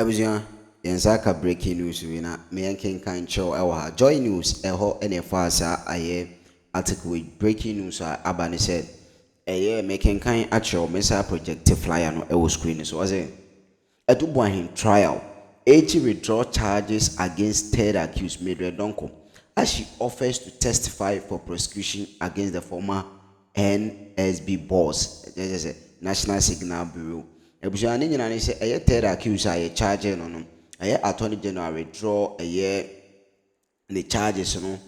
Ebusia, yensaka breaking news wina me yankin kan show ewa Joy News eho ene fasa aye article with breaking news abani said eye making kan actual mesa project flyer no ewo screen so was it edu Boahene trial 80 withdraw charges against third accused Mildred as she offers to testify for prosecution against the former NSB boss National Signal Bureau. Ebusia ni nyina ne say eye third accused aye charge no no eye attorney general withdraw eye the charges no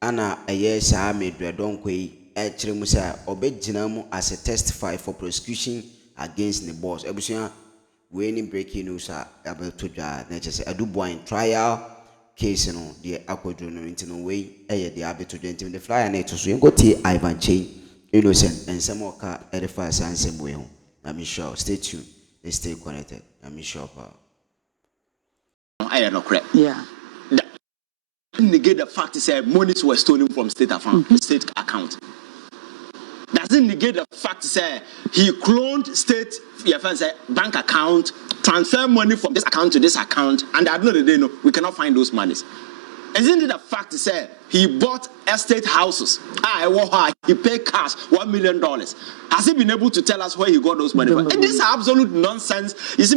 ana eye saa Mildred yi kire mu say obegina mu as a testify for prosecution against the boss. Ebusia we any breaking news about to ja na say adu Boahene trial case no the akodro no ntino we eye the abeto ntino the flyer na to so go tie Ivan Chain innocent and some oka edifa sansem we ho. I'm sure. Stay tuned. Stay connected. I'm sure. I am not correct. Yeah. Negate the fact that monies were stolen from state account. Doesn't negate the fact that he cloned state bank account, transfer money from this account to this account, and at the end of the day, no, we cannot find those monies. Isn't it a fact to say he bought estate houses? He paid cash $1 million. Has he been able to tell us where he got those money from? And this is absolute nonsense. You see,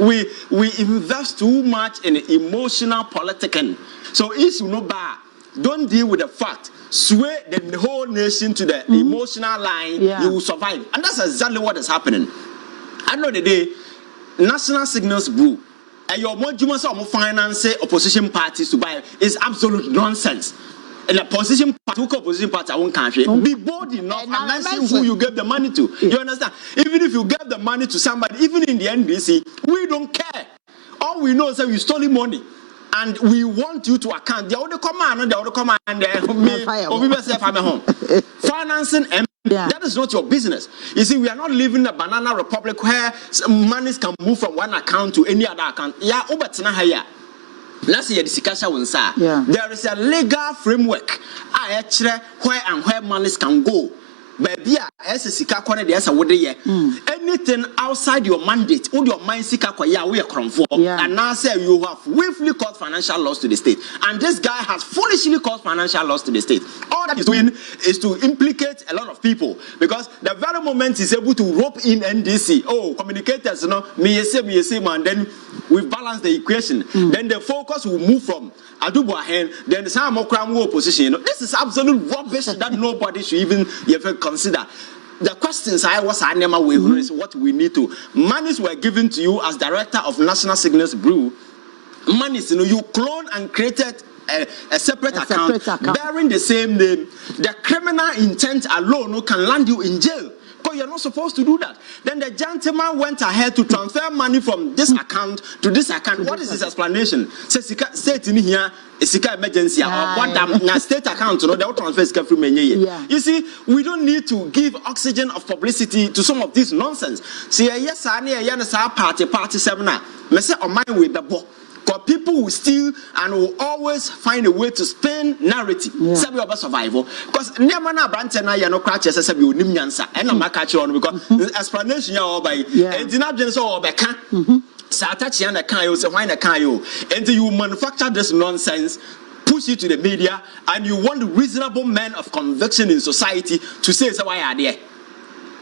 we invest too much in emotional politicking. So if you know bad, don't deal with the fact. Sway the whole nation to the emotional line, you will survive. And that's exactly what is happening. At the end of the day, National Signals Bureau and your more finance opposition parties to buy is absolute nonsense. And the opposition party, I won't country. Be bold enough and mention who you gave the money to. You understand? Even if you gave the money to somebody, even in the NDC, we don't care. All we know is that you stole money. And we want you to account. The other command, financing. That is not your business. You see, we are not living in a banana republic where monies can move from one account to any other account. Let's say there is a legal framework where monies can go. Baby, anything outside your mandate, would your mind seek and now say you have willfully caused financial loss to the state. And this guy has foolishly caused financial loss to the state. All that he's doing is to implicate a lot of people because the very moment he's able to rope in NDC, communicators, me say, man, then we've balanced the equation. Then the focus will move from Boahene, then some more crime opposition. This is absolute rubbish that nobody should even consider. The questions I was is what we need to. Monies were given to you as director of National Signals Bureau. Monies, you cloned and created a separate account bearing the same name. The criminal intent alone can land you in jail. But you're not supposed to do that. Then the gentleman went ahead to transfer money from this account to this account. What is his explanation? Says state in here is emergency or what state account they will transfer from You see, we don't need to give oxygen of publicity to some of this nonsense. See, yes, I party seminar. Me say on my way the book. Because people will steal and will always find a way to spin narrative. Sabi about survival. Because never na brantena ya no crutches sabi onim nyansa. And no catch on because explanation ya obai. And dinner jenso obeka. Satachi and the kan you say why na kan you. And you manufacture this nonsense, push it to the media, and you want reasonable men of conviction in society to say why are there.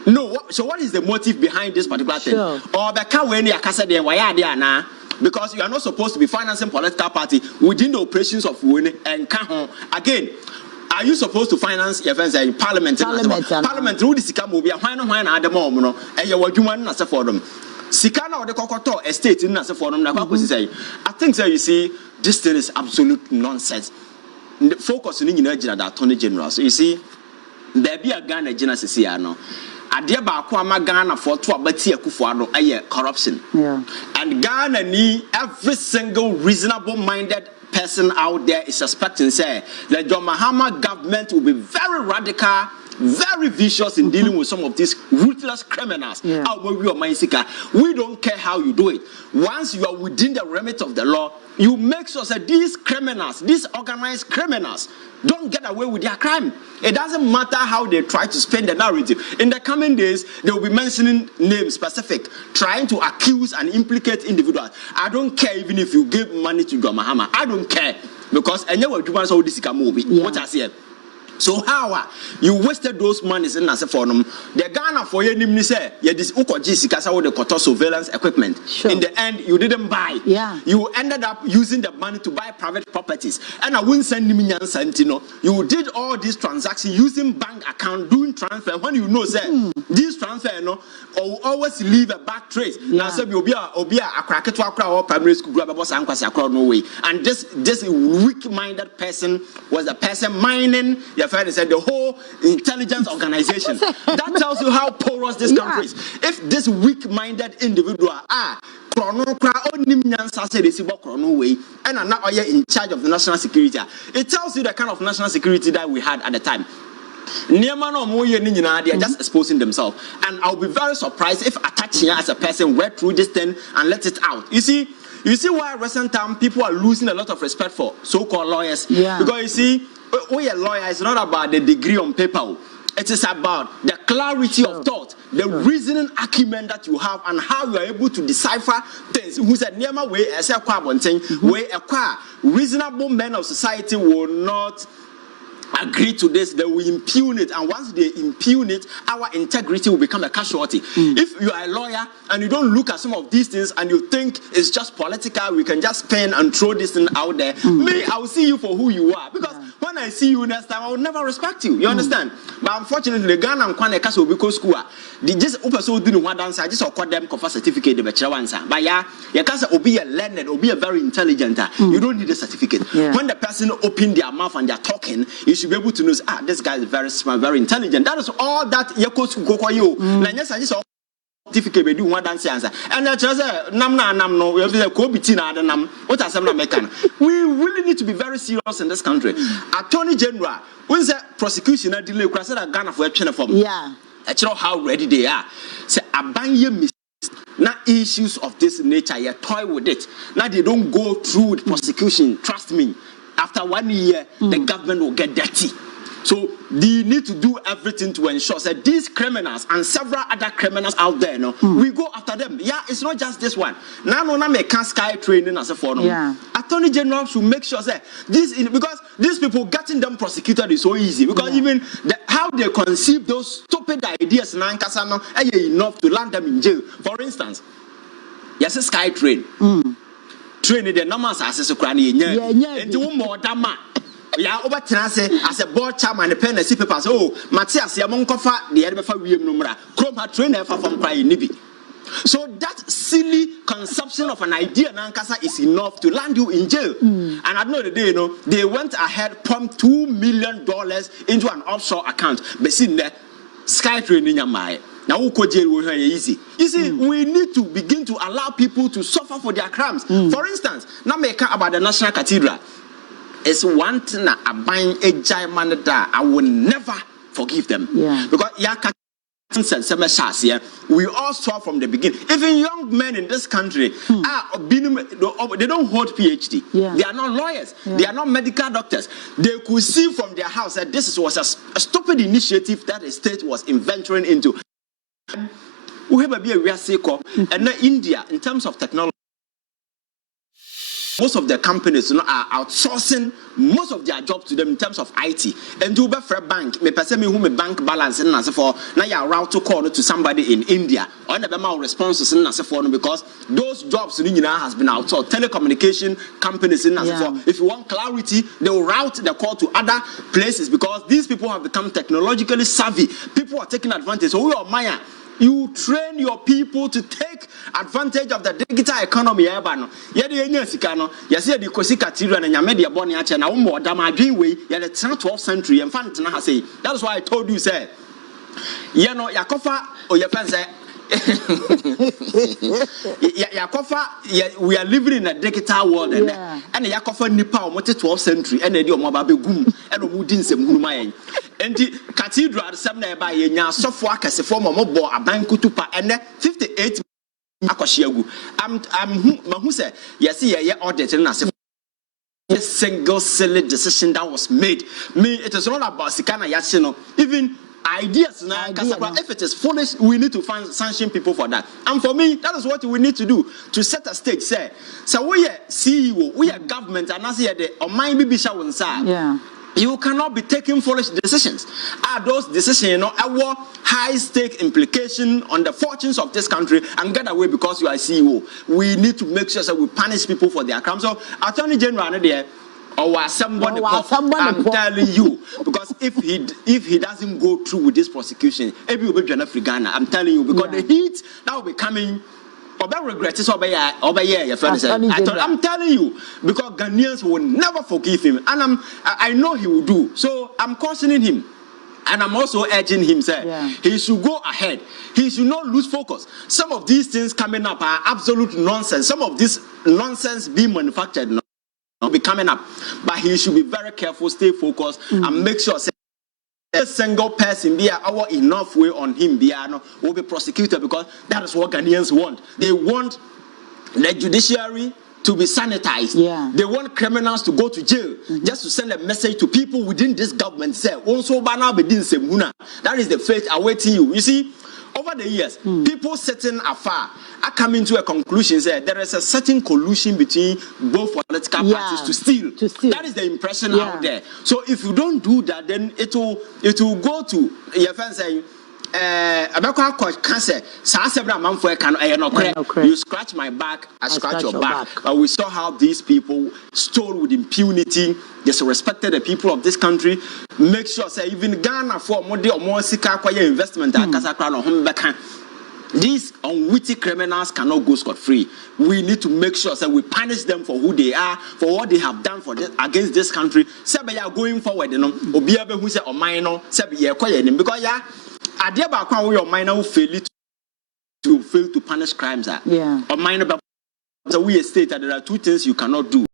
No, so what is the motive behind this particular thing? Or the car when you are why are there now? Because you are not supposed to be financing political party within the operations of Boahene and Kahon. Again, are you supposed to finance your friends in Parliament? Parliament, who is Sika Mobia, why not the moment, and you were doing as for them. Sikana or the Kokoto estate in as for them. I think so. You see, this thing is absolute nonsense. Focus on the Attorney General. So you see, there be a Ghana General. Adia ba kwa Ghana for to abati akufuado aye corruption. And Ghana need every single reasonable minded person out there is suspecting say the John Mahama government will be very radical very vicious in dealing with some of these ruthless criminals. We don't care how you do it. Once you are within the remit of the law, you make sure that these criminals, these organized criminals, don't get away with their crime. It doesn't matter how they try to spin the narrative. In the coming days, they will be mentioning names specific, trying to accuse and implicate individuals. I don't care even if you give money to John Mahama. I don't care, because I never do all this movie. What I say. So how you wasted those monies in as a forum? The Ghana for your name say, yeah, this Ukoji Sikasa with the Koto surveillance equipment. Sure. In the end, you didn't buy. Yeah. You ended up using the money to buy private properties. And I wouldn't send me Santino. You did all these transactions using bank account, doing transfer. When you know, say, this transfer, you know, always leave a back trace. Now, so you'll be a cracker to a primary school grab a boss and no way. And this weak-minded person was the person mining your friend said the whole intelligence organization. That tells you how porous this country is. If this weak-minded individual are and are now in charge of the national security, it tells you the kind of national security that we had at the time. They are just exposing themselves, and I'll be very surprised if attaching as a person went through this thing and let it out. You see why recent time people are losing a lot of respect for so-called lawyers. Because you see, we a lawyer is not about the degree on paper. It is about the clarity of thought, the reasoning acumen that you have, and how you are able to decipher things. Who said, "Never way as a way a reasonable men of society will not agree to this, they will impugn it, and once they impugn it, our integrity will become a casualty." If you are a lawyer and you don't look at some of these things and you think it's just political, we can just spin and throw this thing out there, me, I will see you for who you are, because when I see you next time, I will never respect you. You understand? But unfortunately, the Ghana and Kwan Ekaso Biko school, they just open do one dance. I just call them for certificate the bachelor answer. But yeah, you can't be a learned or be a very intelligent. You don't need a certificate. When the person open their mouth and they're talking, you should be able to know, this guy is very smart, very intelligent. That is all that Yakos go for you. Yes, I just certificate do one dance answer. And that's no, we have the Kobitina nam. What are some American? We really need to be very serious in this country. Attorney General, when's the prosecution at delay cross a Ghana for a channel form? Yeah. I know how ready they are. Say abandon now issues of this nature, you toy with it. Now they don't go through with prosecution. Trust me. After 1 year, the government will get dirty. So they need to do everything to ensure that these criminals and several other criminals out there, we go after them. Yeah, it's not just this one. Now, no, make sky training as a forum. Attorney General should make sure that because these people getting them prosecuted is so easy. Because even how they conceive those stupid ideas enough to land them in jail. For instance, yes, a sky train. Training the numbers as a cranny, and do more dama. Yeah, over as a board chairman, the pen and see papers. Oh, Matthias, Yamon Kofa, the Edinburgh William Numera, Chroma trainer from crying Nibi. So that silly conception of an idea, Nankasa, is enough to land you in jail. And at the end of the day, they went ahead, pumped $2 million into an offshore account. But see, the sky training your mind. Now, jail will be easy. You see, we need to begin to allow people to suffer for their crimes. For instance, now make about the National Cathedral. It's one thing that I buying a giant man that I will never forgive them. Because we all saw from the beginning. Even young men in this country they don't hold PhD. They are not lawyers. They are not medical doctors. They could see from their house that this was a stupid initiative that the state was venturing into. We have a real sequel, and now India, in terms of technology, most of the companies are outsourcing most of their jobs to them in terms of IT. And do for a bank, me person me who me bank balance and as for now you route to call to somebody in India or never more responses and as for because those jobs has been outsourced. Telecommunication companies in as for if you want clarity, they will route the call to other places because these people have become technologically savvy. People are taking advantage. So we are Maya. You train your people to take advantage of the digital economy. Yes, the Kesi Cathedral and Yamedia Boniacha and Umbo Dama Dreamway, the 12th century, and Fantana say. That's why I told you, say, Yakofa or your friends say, we are living in a digital world, and Yakofa Nipa, 12th century, and the Omababe Gum, and Woodin some Humayan. And the cathedral, some by Yanya, software as a form of mobile, a bank tupa, and 58 Akoshiagu. I'm who said, yes, yeah, audit and as a single silly decision that was made. Me, it is all about Sikana Yasino, even. Ideas now, if it is foolish, we need to sanction people for that. And for me, that is what we need to do to set a stage. Say, so we are CEO, we are government, and as here the mind be inside. Yeah. You cannot be taking foolish decisions. Are those decisions, our high stake implication on the fortunes of this country and get away because you are CEO? We need to make sure that we punish people for their crimes. So, Attorney General, there. Or somebody, I'm telling you, because if he doesn't go through with this prosecution, every will be Ghana. I'm telling you, because the heat that will be coming, regret is over here. Your friend said, I'm telling you, because Ghanaians will never forgive him, and I know he will do. So I'm cautioning him. And I'm also urging him, sir, he should go ahead. He should not lose focus. Some of these things coming up are absolute nonsense. Some of this nonsense being manufactured be coming up, but he should be very careful, stay focused, and make sure a single person be our enough way on him will be prosecuted, because that is what Ghanaians want. They want the judiciary to be sanitized. They want criminals to go to jail just to send a message to people within this government. Say, also that is the fate awaiting you. You see, over the years, people sitting afar are coming to a conclusion that there is a certain collusion between both political parties to steal. That is the impression out there. So if you don't do that, then it will go to your friend saying, you scratch my back, I scratch your back. But we saw how these people stole with impunity, disrespected the people of this country. Make sure, say, even Ghana for more investment, these unwitting criminals cannot go scot-free. We need to make sure that we punish them for who they are, for what they have done for this, against this country. Going forward, who say because idea about how your minor will fail to punish crimes. Or minor, so we state that there are two things you cannot do.